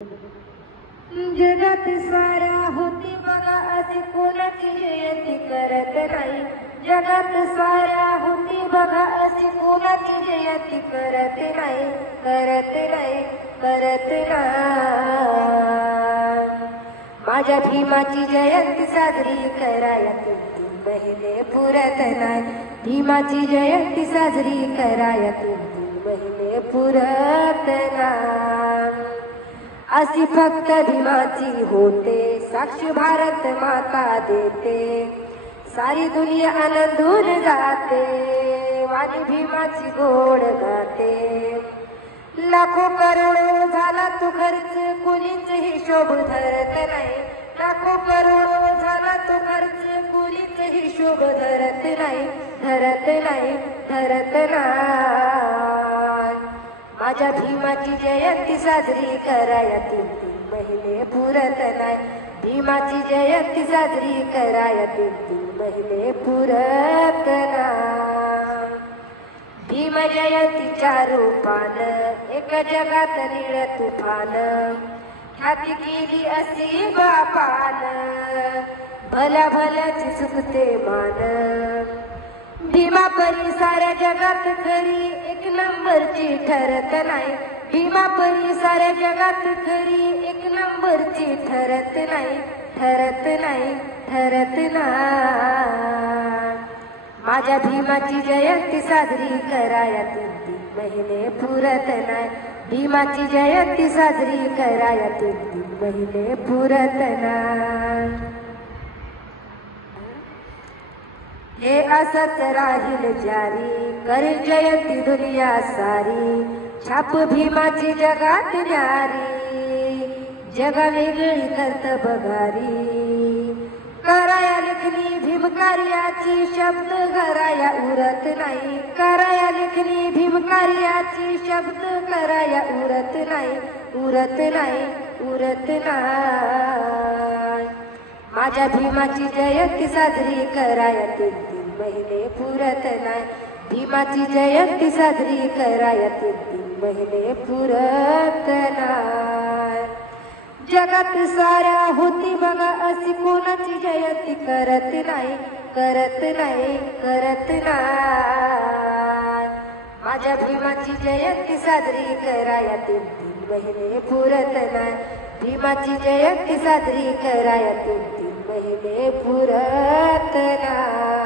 जगात साऱ्या होती बघा अशी कोणाची जयंती करत नाही. जगात साऱ्या होती बघा अशी कोणाची जयंती करत नाही, करत नाही, करत नाही. माझ्या भीमाची जयंती साजरी कराया 3 महिने पुरत नाही. भीमाची जयंती साजरी कराया 3 महिने पुरत नाही. अशी फक्त भीमाची होते साक्षी भारत माता देते. सारी दुनिया आनंदून जाते वाणी भीमाची गोड गाते. लाखो करोडो झाला तो खर्च कोणीच हिशोब धरत नाही. लाखो करोडो झाला तो खर्च कोणीच हिशोब धरत नाही, धरत नाही, धरत नाही. माझ्या भीमाची जयंती साजरी कराया 3 महिने पुरत नाही. भीमाची जयंती साजरी कराया 3 महिने पुरत नाही. भीम जयंतीच्या रूपानं एक जगात निळ तुफान ख्याती केली अशी बापान. भल्या भल्याची सुखते मान. भीमा परी साऱ्या जगात खरी 1 नंबरची ठरत नाही. भीमा परी साऱ्या जगात खरी 1 नंबरची ठरत नाही, ठरत नाही, ठरत नाही. माझ्या भीमाची जयंती साजरी कराया 3 महिने पुरत नाही. भीमाची जयंती साजरी कराया 3 महिने पुरत नाही. हे असत राहील जारी करेल जयंती दुनिया सारी. छाप भीमाची जगात न्यारी जगा वेगळी करत बघारी. कराया लेखनी भीम कार्याची शब्द कराया उरत नाही. कराया लेखनी भीम कार्याची शब्द कराया उरत नाही, उरत नाही, उरत नाही. माझ्या भीमाची जयंती साजरी कराया 3 महिने पुरत नाही. भीमाची जयंती साजरी कराया 3 महिने पुरत नाही. जगात साऱ्या होती बघा अशी कोणाची जयंती करत नाही, करत नाही, करत नाही. माझ्या भीमाची जयंती साजरी कराया 3 महिने पुरत नाही. भीमाची जयंती साजरी कराया 3 महिने पुरत नाही.